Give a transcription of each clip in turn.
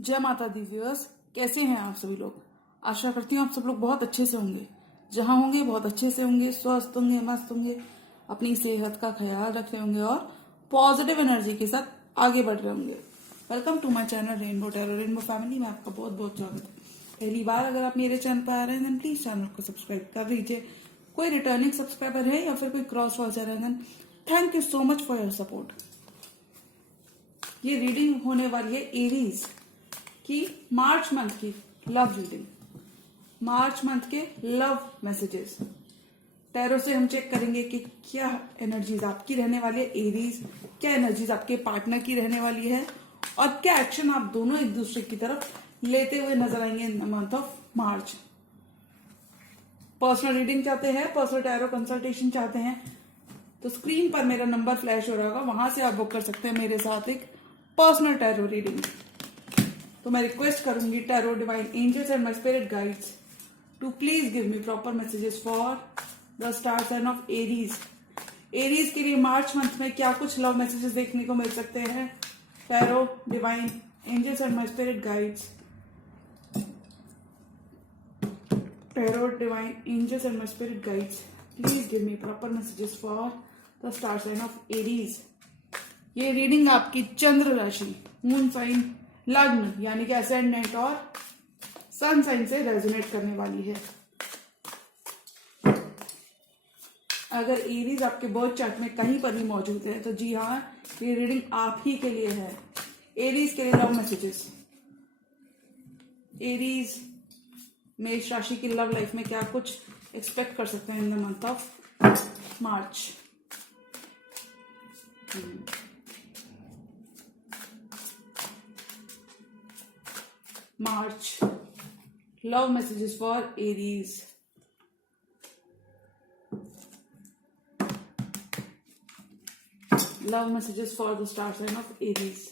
जय माता the viewers, कैसे हैं आप सभी लोग। आशा करती हूँ आप सब लोग बहुत अच्छे से होंगे। जहां होंगे बहुत अच्छे से होंगे, स्वस्थ होंगे, मस्त होंगे, अपनी सेहत का ख्याल रख रहे होंगे और पॉजिटिव एनर्जी के साथ आगे बढ़ रहे होंगे। Welcome to my channel rainbow tarot rainbow family में आपका बहुत बहुत स्वागत है। पहली बार अगर आप मेरे चैनल पर आ रहे हैं देन प्लीज चैनल को सब्सक्राइब कर लीजिए। कोई रिटर्निंग सब्सक्राइबर है या फिर कोई क्रॉस वॉचर है then thank you so much for your support. ये रीडिंग होने वाली है एरीज की मार्च मंथ की लव रीडिंग, मार्च मंथ के लव मैसेजेस। टैरो से हम चेक करेंगे कि क्या एनर्जीज आपकी रहने वाली है एरीज, क्या एनर्जीज आपके पार्टनर की रहने वाली है और क्या एक्शन आप दोनों एक दूसरे की तरफ लेते हुए नजर आएंगे इन the month of March. Personal reading चाहते हैं, पर्सनल टैरो कंसल्टेशन चाहते हैं तो स्क्रीन पर मेरा नंबर फ्लैश हो रहा होगा, वहां से आप बुक कर सकते हैं मेरे साथ एक पर्सनल टैरो रीडिंग। तो मैं रिक्वेस्ट करूंगी tarot divine angels and my spirit guides to please give me proper messages for the star sign of Aries. Aries के लिए मार्च मंथ में क्या कुछ लव मैसेजेस देखने को मिल सकते हैं। Tarot divine angels and my spirit guides, tarot divine angels and my spirit guides, please give me proper messages for the star sign of Aries. ये रीडिंग आपकी चंद्र राशि, मून साइन, लग्न यानी कि असेंडेंट और सन साइन से resonate करने वाली है। अगर एरीज आपके बर्थ चार्ट में कहीं पर भी मौजूद है तो जी हाँ, ये रीडिंग आप ही के लिए है। एरीज के लिए लव मैसेजेस। एरीज मेष राशि की लव लाइफ में क्या कुछ एक्सपेक्ट कर सकते हैं इन the month of March. March love messages for Aries. Love messages for the star sign of Aries.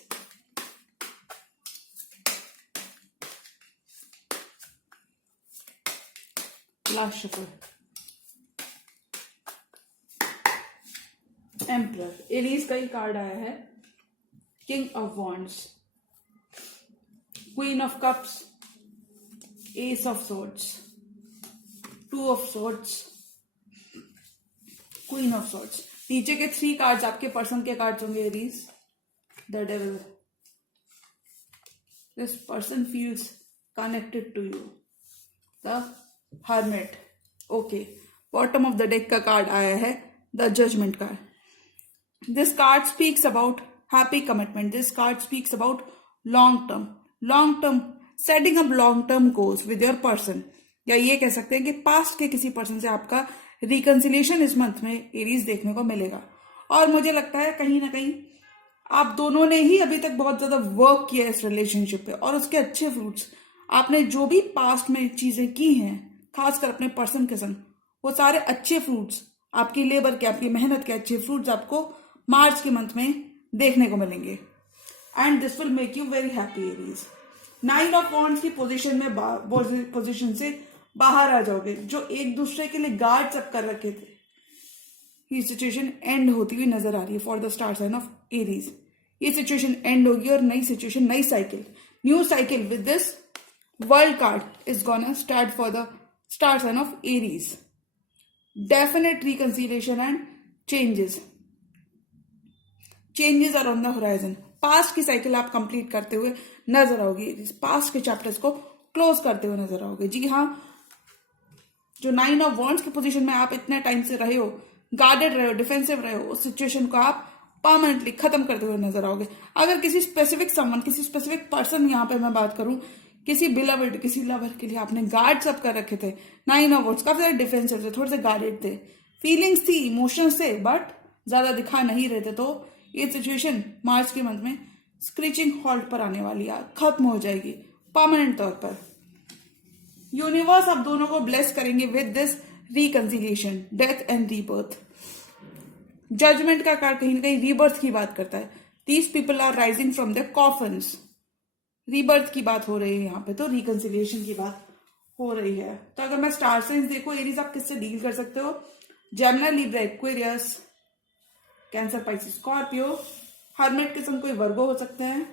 Last shuffle. Emperor. Aries का ही कार्ड आया है, King of Wands, Queen of Cups, Ace of Swords, Two of Swords, Queen of Swords। नीचे के 3 cards आपके person के cards होंगे Aries. The devil, this person feels connected to you. The hermit, okay. Bottom of the deck का card आया है the judgement card. This card speaks about happy commitment. This card speaks about long term setting up long term goals with your person, या ये कह सकते हैं कि past के किसी पर्सन से आपका रिकंसिलिएशन इस मंथ में एरीज देखने को मिलेगा। और मुझे लगता है कहीं ना कहीं आप दोनों ने ही अभी तक बहुत ज्यादा वर्क किया है इस रिलेशनशिप पे और उसके अच्छे फ्रूट्स, आपने जो भी पास्ट में चीजें की हैं खासकर अपने पर्सन के संग, वो सारे अच्छे फ्रूट्स, आपकी लेबर के, आपकी मेहनत के अच्छे फ्रूट्स आपको मार्च के मंथ में देखने को मिलेंगे and this will make you very happy Aries. 9 of wands की पोजीशन से बाहर आ जाओगे। जो एक दूसरे के लिए गार्ड्स अप कर रखे थे, ये सिचुएशन एंड होती हुई नजर आ रही है for the star sign of Aries. ये सिचुएशन एंड होगी और नई सिचुएशन, नई cycle, new cycle with this world card is gonna start for the star sign of Aries. Definite reconciliation and changes are on the horizon. Past की cycle आप complete करते हुए नजर आओगे, पास्ट के चैप्टर्स को क्लोज करते हुए नजर आओगे। जी हाँ, जो 9 ऑफ वॉन्ड्स की पोजीशन में आप इतने टाइम से रहे हो, गार्डेड रहे हो, डिफेंसिव रहे हो, उस सिचुएशन को आप परमानेंटली खत्म करते हुए नजर आओगे। अगर किसी स्पेसिफिक समवन, किसी स्पेसिफिक पर्सन, यहाँ पे मैं बात करूं किसी बिलवर्ड, किसी लवर के लिए आपने गार्ड्स अप कर रखे थे, 9 ऑफ वॉन्ड्स काफी ज्यादा डिफेंसिव थे, थोड़े से गार्डेड थे, फीलिंग्स थी, इमोशंस थे, बट ज्यादा दिखा नहीं रहे थे, तो ये सिचुएशन मार्च के मंथ में स्क्रीचिंग हॉल्ट पर आने वाली है, खत्म हो जाएगी परमानेंट तौर पर। यूनिवर्स आप दोनों को ब्लेस करेंगे with this reconciliation, death and rebirth. Judgment का कार्ड कहीं ना कहीं रीबर्थ की बात करता है। These people are rising from the coffins, rebirth की बात हो रही है यहाँ पे, तो रिकंसिलिएशन की बात हो रही है। तो अगर मैं स्टार साइंस देखो एरीज आप किससे डील कर सकते हो, Gemini, Libra, Aquarius, cancer, Pisces, Scorpio, hermit किस्म कोई वर्गो हो सकते हैं,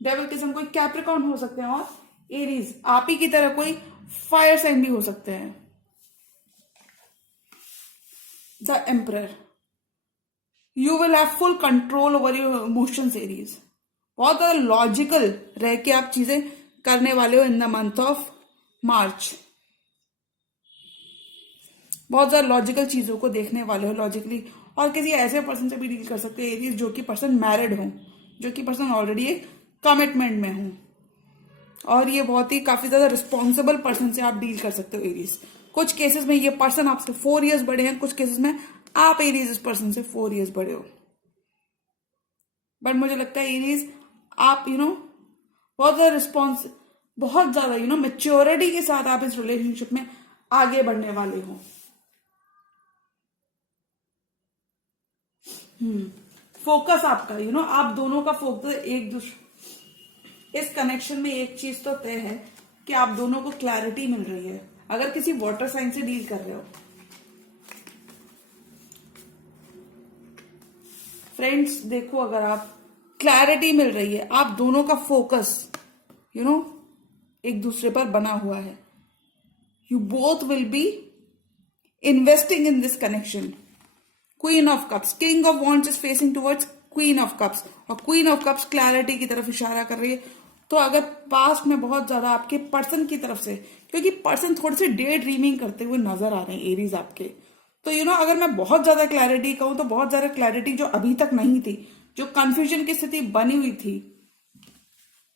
डेविल किस्म कोई कैप्रिकॉर्न हो सकते हैं, और एरीज आप ही की तरह कोई फायर साइन भी हो सकते हैं। The emperor, you will have full control over your emotions Aries. बहुत ज्यादा लॉजिकल रह के आप चीजें करने वाले हो इन द मंथ ऑफ मार्च। बहुत ज्यादा लॉजिकल चीजों को देखने वाले हो लॉजिकली, और किसी ऐसे पर्सन से भी डील कर सकते हो एरीज जो कि पर्सन मैरिड हो, जो कि पर्सन ऑलरेडी एक कमिटमेंट में हो, और ये बहुत ही काफी ज्यादा रिस्पॉन्सिबल पर्सन से आप डील कर सकते हो एरीज। कुछ केसेस में ये पर्सन आपसे 4 इयर्स बड़े हैं, कुछ केसेस में आप एरीज इस पर्सन से 4 इयर्स बड़े हो। बट मुझे लगता है एरीज आप बहुत ज्यादा मेच्योरिटी के साथ आप इस रिलेशनशिप में आगे बढ़ने वाले हो। फोकस आपका आप दोनों का फोकस एक दूसरे, इस कनेक्शन में एक चीज तो तय है कि आप दोनों को क्लैरिटी मिल रही है। अगर किसी वाटर साइन से डील कर रहे हो फ्रेंड्स, देखो अगर आप क्लैरिटी मिल रही है, आप दोनों का फोकस एक दूसरे पर बना हुआ है, you both will be investing in this connection. Queen of cups, king of wands is facing towards queen of cups, और क्वीन ऑफ कप्स क्लैरिटी की तरफ इशारा कर रही है। तो अगर पास्ट में बहुत ज्यादा आपके पर्सन की तरफ से, क्योंकि पर्सन थोड़े से डे ड्रीमिंग करते हुए नजर आ रहे हैं एरीज आपके, तो अगर मैं बहुत ज्यादा क्लैरिटी कहूं तो बहुत ज्यादा क्लैरिटी जो अभी तक नहीं थी, जो कंफ्यूजन की स्थिति बनी हुई थी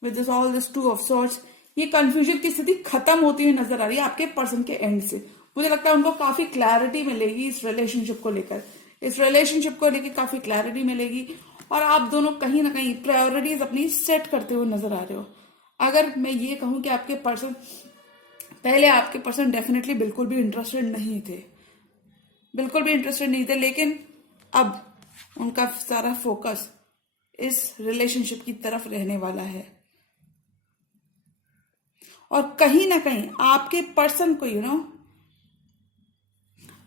with this all this 2 of swords, ये कंफ्यूजन की स्थिति खत्म होती हुई नजर आ रही है आपके पर्सन के एंड से। मुझे लगता है उनको काफी क्लैरिटी मिलेगी इस रिलेशनशिप को लेकर, काफी क्लैरिटी मिलेगी, और आप दोनों कहीं ना कहीं प्रायोरिटीज अपनी सेट करते हुए नजर आ रहे हो। अगर मैं ये कहूं कि आपके पर्सन डेफिनेटली बिल्कुल भी इंटरेस्टेड नहीं थे, लेकिन अब उनका सारा फोकस इस रिलेशनशिप की तरफ रहने वाला है, और कहीं ना कहीं आपके पर्सन को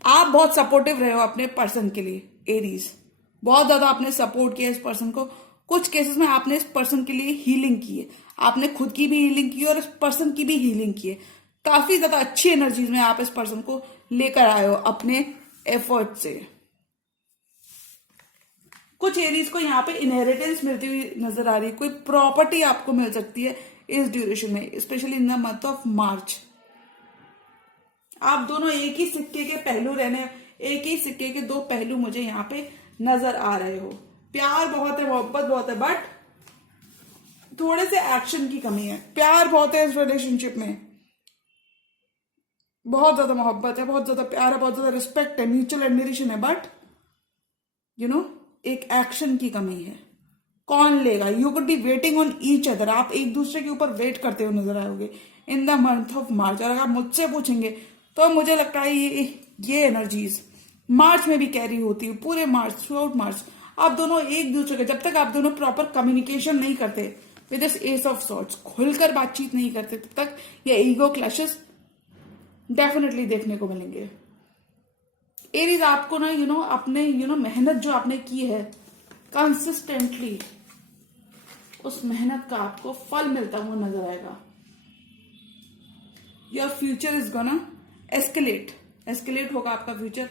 आप बहुत सपोर्टिव रहे हो अपने पर्सन के लिए एरीज, बहुत ज्यादा आपने सपोर्ट किया इस पर्सन को। कुछ केसेस में आपने इस पर्सन के लिए हीलिंग की है, आपने खुद की भी हीलिंग की और इस पर्सन की भी हीलिंग की है। काफी ज्यादा अच्छी एनर्जीज में आप इस पर्सन को लेकर आए हो अपने एफर्ट से। कुछ एरीज को यहाँ पे इनहेरिटेंस मिलती हुई नजर आ रही है, कोई प्रॉपर्टी आपको मिल सकती है इस ड्यूरेशन में, specially in the month of मार्च। आप दोनों एक ही सिक्के के दो पहलू मुझे यहाँ पे नजर आ रहे हो। प्यार बहुत है, मोहब्बत बहुत है, बट थोड़े से एक्शन की कमी है। प्यार बहुत है इस रिलेशनशिप में, बहुत ज्यादा मोहब्बत है, बहुत ज्यादा प्यार है, बहुत ज्यादा रिस्पेक्ट है, म्यूचुअल एडमिरेशन है, बट एक एक्शन की कमी है। कौन लेगा? You could be waiting on each other, आप एक दूसरे के ऊपर वेट करते हुए नजर आओगे इन द मंथ ऑफ मार्च। और अगर आप मुझसे पूछेंगे तो मुझे लगता है ये एनर्जीज मार्च में भी कैरी होती है, पूरे मार्च, थ्रू आउट मार्च। आप दोनों एक दूसरे के, जब तक आप दोनों प्रॉपर कम्युनिकेशन नहीं करते with this S of swords, खुलकर बातचीत नहीं करते, तब तक ये ईगो क्लैशेस डेफिनेटली देखने को मिलेंगे। एरीज आपको अपने मेहनत जो आपने की है कंसिस्टेंटली, उस मेहनत का आपको फल मिलता हुआ नजर आएगा। Your future is gonna escalate होगा आपका फ्यूचर।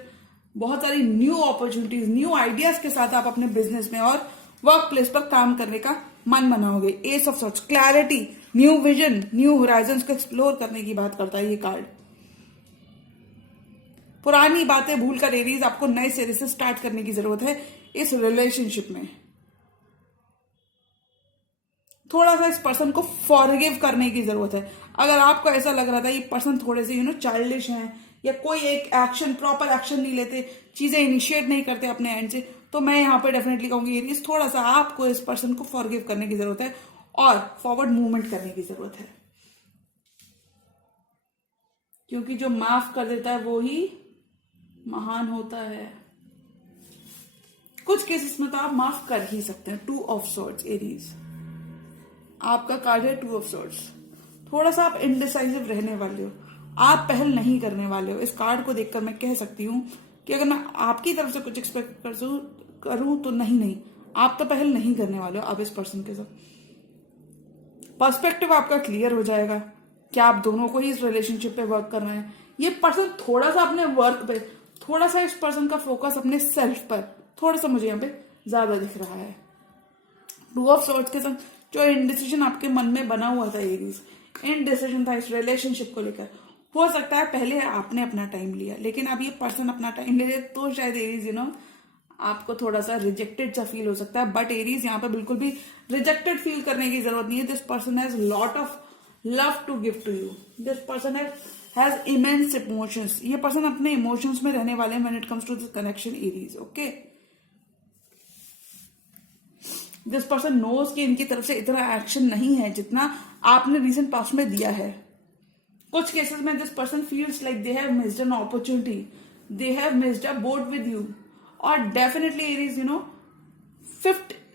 बहुत सारी न्यू अपॉर्चुनिटीज, न्यू आइडियाज के साथ आप अपने बिजनेस में और वर्क प्लेस पर काम करने का मन बनाओगे। S of swords, clarity, new vision, new Horizons को एक्सप्लोर करने की बात करता है ये कार्ड। पुरानी बातें भूलकर एरीज आपको नए सिरे से स्टार्ट करने की जरूरत है इस रिलेशनशिप में। थोड़ा सा इस पर्सन को फॉरगिव करने की जरूरत है। अगर आपको ऐसा लग रहा था ये पर्सन थोड़े से चाइल्डिश हैं, या कोई एक एक्शन, प्रॉपर एक्शन नहीं लेते, चीजें इनिशिएट नहीं करते अपने एंड से, तो मैं यहाँ पे डेफिनेटली कहूंगी एरीज थोड़ा सा आपको इस पर्सन को फॉरगिव करने की जरूरत है और फॉरवर्ड मूवमेंट करने की जरूरत है, क्योंकि जो माफ कर देता है वो ही महान होता है। कुछ केसेस में तो आप माफ कर ही सकते हैं। 2 ऑफ सॉर्ड्स एरीज, आपका कार्ड है 2 ऑफ सॉर्ड्स। थोड़ा सा आप इनडिसाइसिव रहने वाले हो, आप पहल नहीं करने वाले हो। इस कार्ड को देखकर मैं कह सकती हूं कि अगर मैं आपकी तरफ से कुछ एक्सपेक्ट करूं तो नहीं, आप तो पहल नहीं करने वाले हो आप इस पर्सन के साथ। पर्सपेक्टिव आपका क्लियर हो जाएगा कि आप दोनों को ही इस रिलेशनशिप पे वर्क करना है। ये पर्सन थोड़ा सा अपने वर्क पे, थोड़ा सा इस पर्सन का फोकस अपने सेल्फ पर थोड़ा सा मुझे यहाँ पे ज्यादा दिख रहा है। टू ऑफ सॉर्ड्स के साथ जो इनडिसीजन आपके मन में बना हुआ था एरीज, इनडिसीजन था इस रिलेशनशिप को लेकर, हो सकता है पहले आपने अपना टाइम लिया, लेकिन अब ये पर्सन अपना टाइम ले रहे तो शायद एरीज आपको थोड़ा सा रिजेक्टेड सा फील हो सकता है। बट एरीज यहाँ पे बिल्कुल भी रिजेक्टेड फील करने की जरूरत नहीं है। This person has lot of love to give to you. This person has immense emotions. ये पर्सन अपने इमोशंस में रहने वाले हैं when it comes to this connection Aries. Okay, this person knows कि इनकी तरफ से इतना एक्शन नहीं है जितना आपने रिसेंट पास्ट में दिया है। कुछ केसेस में this person feels like they have missed an opportunity, they have missed a boat with you. और डेफिनेटली एरीज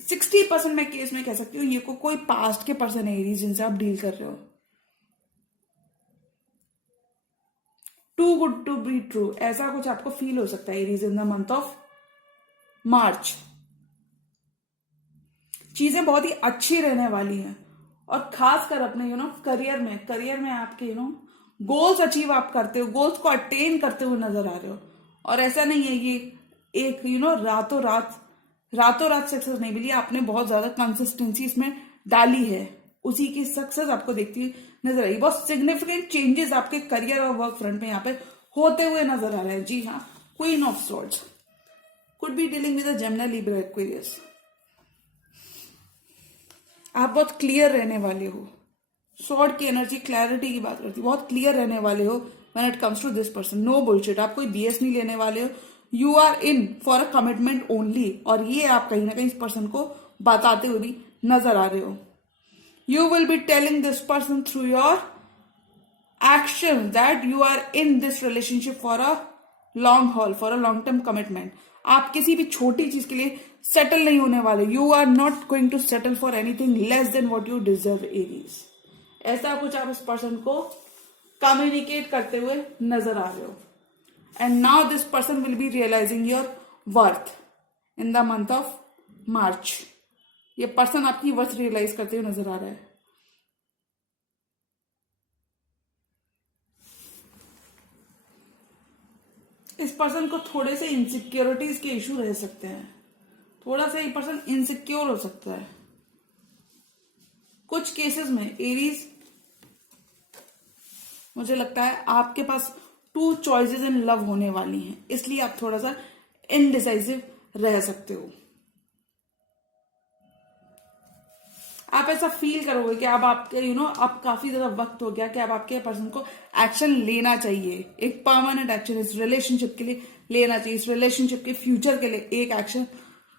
60% मैं केस में कह सकती हूँ ये कोई पास्ट के पर्सन है एरीज जिनसे आप डील कर रहे हो। Too good to be true, ऐसा कुछ आपको फील हो सकता है Aries in the month of March. चीजें बहुत ही अच्छी रहने वाली हैं और खासकर अपने करियर में आपके गोल्स अचीव आप करते हो, गोल्स को अटेन करते हुए नजर आ रहे हो। और ऐसा नहीं है ये एक रातों रात सक्सेस नहीं मिली, आपने बहुत ज्यादा कंसिस्टेंसी इसमें डाली है, उसी की सक्सेस आपको देखती हुई नजर आई। बहुत सिग्निफिकेंट चेंजेस आपके करियर और वर्क फ्रंट में यहाँ पे होते हुए नजर आ रहे हैं। जी हाँ, queen of swords could be dealing with a Gemini, Libra, Aquarius. आप बहुत क्लियर रहने वाले हो। सॉर्ड की एनर्जी क्लैरिटी की बात करती है, बहुत क्लियर रहने वाले हो when it comes to this person. No bullshit, आप कोई बीएस नहीं लेने वाले हो। You are in for a commitment only, और ये आप कहीं ना कहीं इस पर्सन को बताते हुए भी नजर आ रहे हो। You will be telling this person through your action that you are in this relationship for a long haul, for a long term commitment. आप किसी भी छोटी चीज के लिए सेटल नहीं होने वाले। You are not going to settle for anything less than what you deserve Aries. ऐसा कुछ आप इस पर्सन को कम्युनिकेट करते हुए नजर आ रहे हो। And now this person will be realising your worth in the month of March. ये पर्सन आपकी वर्थ रियलाइज करते हुए नजर आ रहा है। इस पर्सन को थोड़े से इनसिक्योरिटीज के इश्यू रह सकते हैं, थोड़ा सा ये पर्सन इनसिक्योर हो सकता है। कुछ केसेस में एरीज मुझे लगता है आपके पास 2 चॉइसेस इन लव होने वाली हैं, इसलिए आप थोड़ा सा इनडिसाइसिव रह सकते हो। आप ऐसा फील करोगे कि अब आपके अब काफी ज्यादा वक्त हो गया कि अब आपके पर्सन को एक्शन लेना चाहिए, एक परमानेंट एक्शन इस रिलेशनशिप के लिए लेना चाहिए, इस रिलेशनशिप के फ्यूचर के लिए एक एक्शन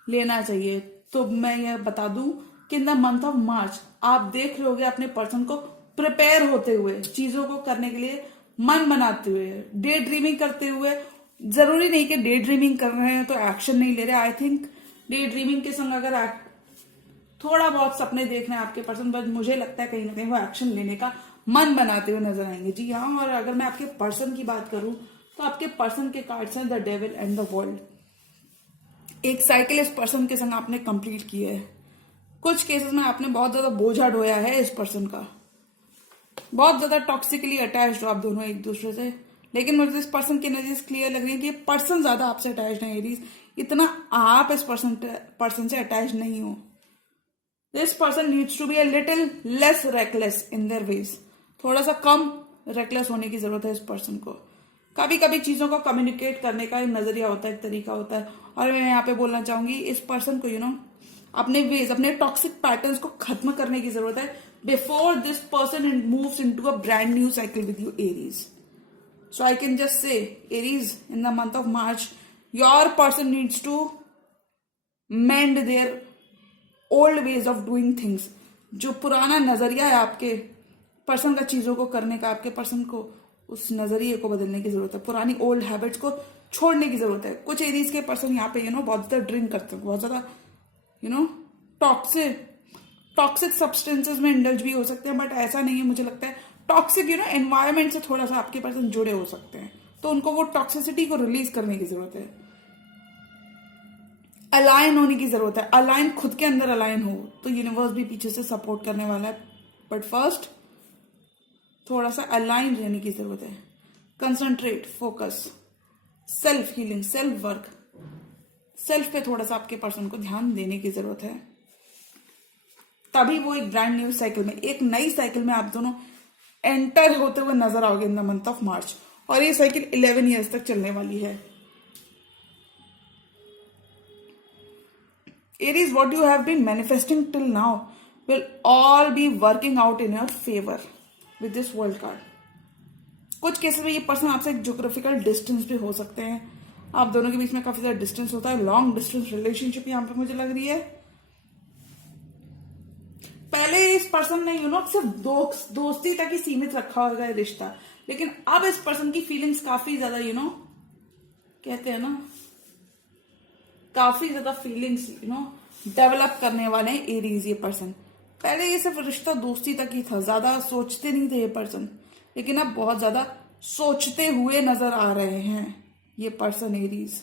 लेना चाहिए। तो मैं ये बता दूं कि इन द मंथ ऑफ मार्च आप देख रहे होगे अपने पर्सन को प्रिपेयर होते हुए, चीजों को करने के लिए मन बनाते हुए, डे ड्रीमिंग करते हुए। जरूरी नहीं कि डे ड्रीमिंग कर रहे हैं तो एक्शन नहीं ले रहे। आई थिंक डे ड्रीमिंग के संग अगर थोड़ा बहुत सपने देख रहे हैं आपके पर्सन, बस मुझे लगता है कहीं ना कहीं वो एक्शन लेने का मन बनाते हुए नजर आएंगे। जी हाँ, और अगर मैं आपके पर्सन की बात करूं तो आपके पर्सन के कार्ड्स हैं the devil and the world. एक साइकिल इस पर्सन के संग आपने कंप्लीट किया है। कुछ केसेस में आपने बहुत ज्यादा बोझा ढोया है इस पर्सन का, बहुत ज्यादा टॉक्सिकली अटैच्ड हो आप दोनों एक दूसरे से। लेकिन मुझे इस पर्सन की एनर्जीज क्लियर लग रही है कि पर्सन ज्यादा आपसे अटैच है एरीज, इतना आप इस पर्सन से अटैच नहीं हो। This person needs to be a little less reckless in their ways. थोड़ा सा कम रेकलेस होने की जरूरत है इस पर्सन को। कभी कभी चीजों को कम्युनिकेट करने का एक नजरिया होता है, एक तरीका होता है। और मैं यहाँ पे बोलना चाहूंगी इस पर्सन को अपने वेज, अपने टॉक्सिक पैटर्न्स को खत्म करने की जरूरत है before this person moves into a brand new cycle with you Aries. So I can just say, Aries, in the month of March, your person needs to mend their old ways of doing things. जो पुराना नजरिया है आपके person का चीजों को करने का, आपके पर्सन को उस नजरिए को बदलने की जरूरत है। पुरानी ओल्ड हैबिट्स को छोड़ने की जरूरत है। कुछ एरीज के पर्सन यहाँ पे बहुत ज्यादा ड्रिंक करते हैं, बहुत ज्यादा टॉक्सिक सब्सटेंसेस में इंडल्ज भी हो सकते हैं। बट ऐसा नहीं है, मुझे लगता है टॉक्सिक एनवायरमेंट से थोड़ा सा आपके पर्सन जुड़े हो सकते हैं, तो उनको वो टॉक्सिसिटी को रिलीज करने की जरूरत है। अलाइन होने की जरूरत है। अलाइन खुद के अंदर अलाइन हो तो यूनिवर्स भी पीछे से सपोर्ट करने वाला है। बट फर्स्ट थोड़ा सा अलाइन रहने की जरूरत है. Concentrate, focus, self healing, self work, self पे थोड़ा सा आपके पर्सन को ध्यान देने की जरूरत है. तभी वो एक ब्रांड न्यू साइकिल में, एक नई साइकिल में आप दोनों एंटर होते हुए नजर आओगे इन द मंथ ऑफ मार्च. और ये साइकिल 11 ईयर्स तक चलने वाली है. Aries, what you have been manifesting till now will all be working out in your favor with this world card. कुछ केसेस में ये पर्सन आपसे एक ज्योग्राफिकल डिस्टेंस भी हो सकते हैं. आप दोनों के बीच में काफी ज्यादा डिस्टेंस होता है. लॉन्ग डिस्टेंस रिलेशनशिप यहाँ पे मुझे लग रही है. पहले इस पर्सन ने सिर्फ दोस्ती तक ही सीमित रखा होगा ये रिश्ता, लेकिन अब इस पर्सन की फीलिंग्स काफी ज्यादा कहते हैं ना, काफी ज्यादा फीलिंग्स डेवलप करने वाले हैं एरीज ये पर्सन. पहले ये सिर्फ रिश्ता दोस्ती तक ही था, ज्यादा सोचते नहीं थे ये पर्सन, लेकिन अब बहुत ज्यादा सोचते हुए नजर आ रहे हैं ये पर्सन एरीज.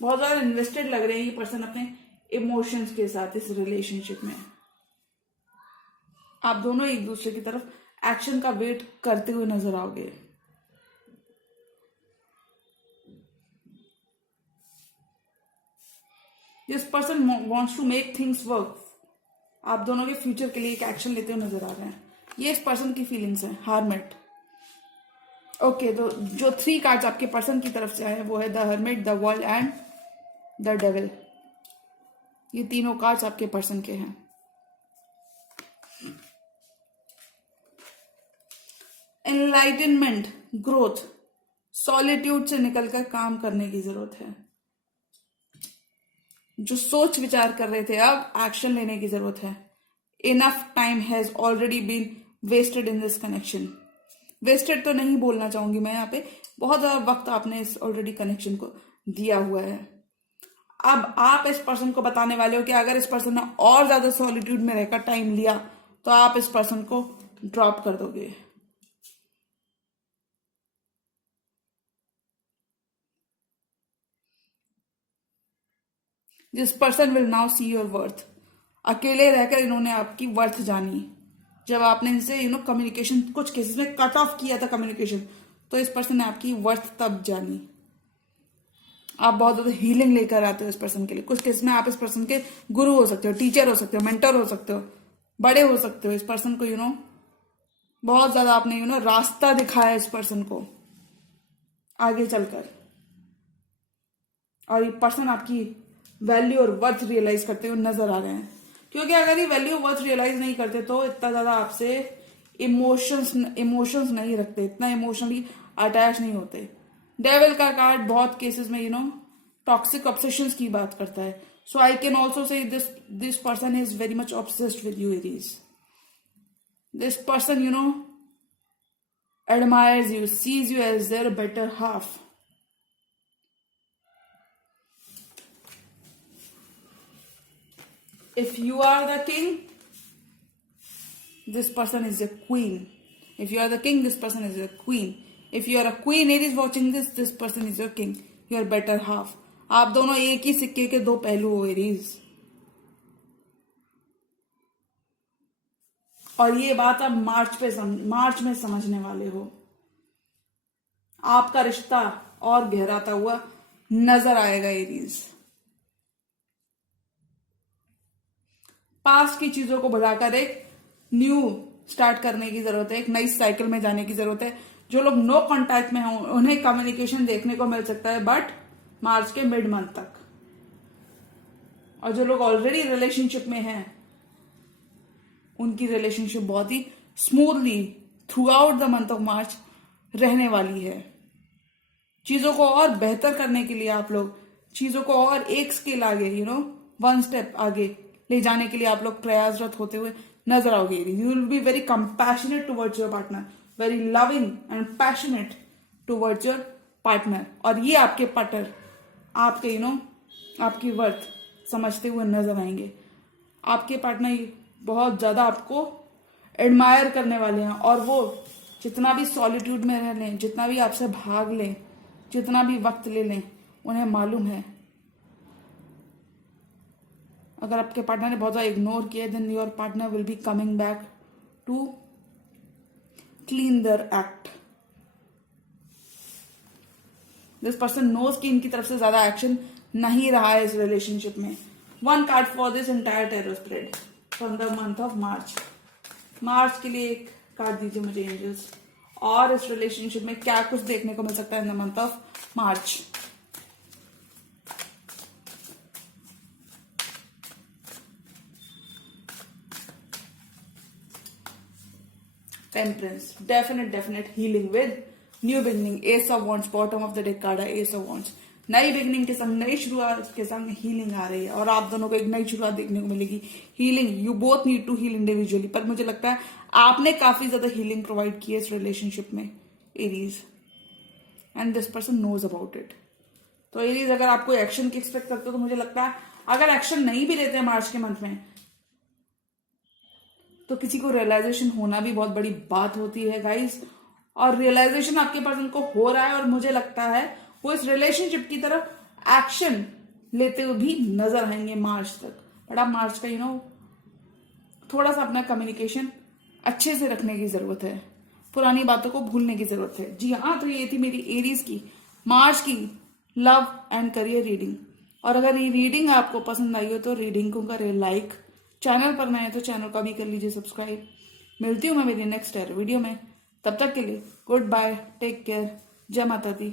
बहुत ज्यादा इन्वेस्टेड लग रहे हैं ये पर्सन अपने इमोशंस के साथ इस रिलेशनशिप में. आप दोनों एक दूसरे की तरफ एक्शन का वेट करते हुए नजर आओगे. This person wants to make things work. आप दोनों के फ्यूचर के लिए एक एक्शन लेते हुए नजर आ रहे हैं. ये इस पर्सन की फीलिंग्स है. हर्मिट. ओके, तो जो 3 कार्ड्स आपके पर्सन की तरफ से आए वो है the hermit, the world and the devil. ये तीनों कार्ड्स आपके पर्सन के हैं. एनलाइटनमेंट, ग्रोथ, सॉलिट्यूड से निकलकर काम करने की जरूरत है. जो सोच विचार कर रहे थे अब एक्शन लेने की जरूरत है. Enough time has already been wasted in this connection. Wasted तो नहीं बोलना चाहूंगी मैं, यहाँ पे बहुत ज्यादा वक्त आपने इस ऑलरेडी कनेक्शन को दिया हुआ है. अब आप इस पर्सन को बताने वाले हो कि अगर इस पर्सन ने और ज्यादा सॉलिट्यूड में रहकर टाइम लिया तो आप इस पर्सन को ड्रॉप कर दोगे. This person will now see your worth. अकेले रहकर इन्होंने आपकी वर्थ जानी. जब आपने इनसे कम्युनिकेशन कुछ केसेस में कट ऑफ किया था कम्युनिकेशन, तो इस पर्सन ने आपकी वर्थ तब जानी. आप बहुत ज्यादा हीलिंग लेकर आते हो इस पर्सन के लिए. कुछ केसेस में आप इस पर्सन के गुरु हो सकते हो, टीचर हो सकते हो, मेंटर हो सकते हो, बड़े हो सकते हो. इस पर्सन को बहुत ज्यादा आपने रास्ता दिखाया इस पर्सन को आगे चलकर. और ये पर्सन आपकी वैल्यू और वर्थ रियलाइज करते हुए नजर आ रहे हैं. क्योंकि अगर ये वैल्यू वर्थ रियलाइज नहीं करते तो इतना ज्यादा आपसे इमोशंस नहीं रखते, इतना इमोशनली अटैच नहीं होते. डेविल का कार्ड बहुत केसेस में टॉक्सिक ऑब्सेशंस की बात करता है. So I can also say this person is very much obsessed with you Aries. This person admires you, sees you as their better half. If you are the king, this person is a queen. If you are the king, this person is a queen. If you are a queen, Aries watching this person is your king, your better half. आप दोनों एक ही सिक्के के दो पहलू हो Aries. और ये बात आप मार्च में समझने वाले हो. आपका रिश्ता और गहराता हुआ नजर आएगा एरीज. पास्ट की चीजों को भुलाकर एक न्यू स्टार्ट करने की जरूरत है. एक नई साइकिल में जाने की जरूरत है. जो लोग नो कांटेक्ट में हों उन्हें कम्युनिकेशन देखने को मिल सकता है, बट मार्च के मिड मंथ तक. और जो लोग ऑलरेडी रिलेशनशिप में हैं उनकी रिलेशनशिप बहुत ही smoothly throughout the month of March रहने वाली है. चीजों को और बेहतर करने के लिए आप लोग चीजों को और एक स्केल आगे वन स्टेप आगे ले जाने के लिए आप लोग प्रयासरत होते हुए नजर आओगे. You will be very compassionate towards your partner, very loving and passionate towards your partner. और ये आपके पार्टनर आपके आपकी वर्थ समझते हुए नजर आएंगे. आपके पार्टनर बहुत ज्यादा आपको एडमायर करने वाले हैं. और वो जितना भी सॉलिट्यूड में रह लें, जितना भी आपसे भाग लें, जितना भी वक्त ले लें, उन्हें मालूम है अगर आपके पार्टनर ने बहुत ज़्यादा इग्नोर किया, then your partner will be coming back to clean their act. This person knows कि इनकी तरफ से ज्यादा एक्शन नहीं रहा है इस रिलेशनशिप में. One card for this entire tarot spread from the month of March. March के लिए एक कार्ड दीजिए मुझे एंजल्स, और इस रिलेशनशिप में क्या कुछ देखने को मिल सकता है इन the month of March. Temperance, definite healing with new beginning. S of wands, bottom of the deck card है एस ऑफ वॉन्ड्स. नई बिगनिंग के संग, नई शुरुआत के संग हीलिंग आ रही है और आप दोनों को एक नई शुरुआत देखने को मिलेगी. Healing, you both need to heal individually, पर मुझे लगता है आपने काफी ज्यादा हीलिंग प्रोवाइड की है इस रिलेशनशिप में Aries, and this person knows about it. तो एरीज अगर आप कोई एक्शन की एक्सपेक्ट करते हो तो मुझे लगता है अगर एक्शन नहीं भी लेते हैं मार्च के मंथ में, तो किसी को रियलाइजेशन होना भी बहुत बड़ी बात होती है गाइस. और रियलाइजेशन आपके पर्सन को हो रहा है और मुझे लगता है वो इस रिलेशनशिप की तरफ एक्शन लेते हुए भी नजर आएंगे मार्च तक. बट आप मार्च का थोड़ा सा अपना कम्युनिकेशन अच्छे से रखने की जरूरत है, पुरानी बातों को भूलने की जरूरत है. जी हाँ, तो ये थी मेरी एरीज की मार्च की लव एंड करियर रीडिंग. और अगर ये रीडिंग आपको पसंद आई हो तो रीडिंग को करें लाइक, चैनल पर नए तो चैनल को भी कर लीजिए सब्सक्राइब. मिलती हूँ मैं मेरी नेक्स्ट वीडियो में. तब तक के लिए गुड बाय, टेक केयर, जय माता दी.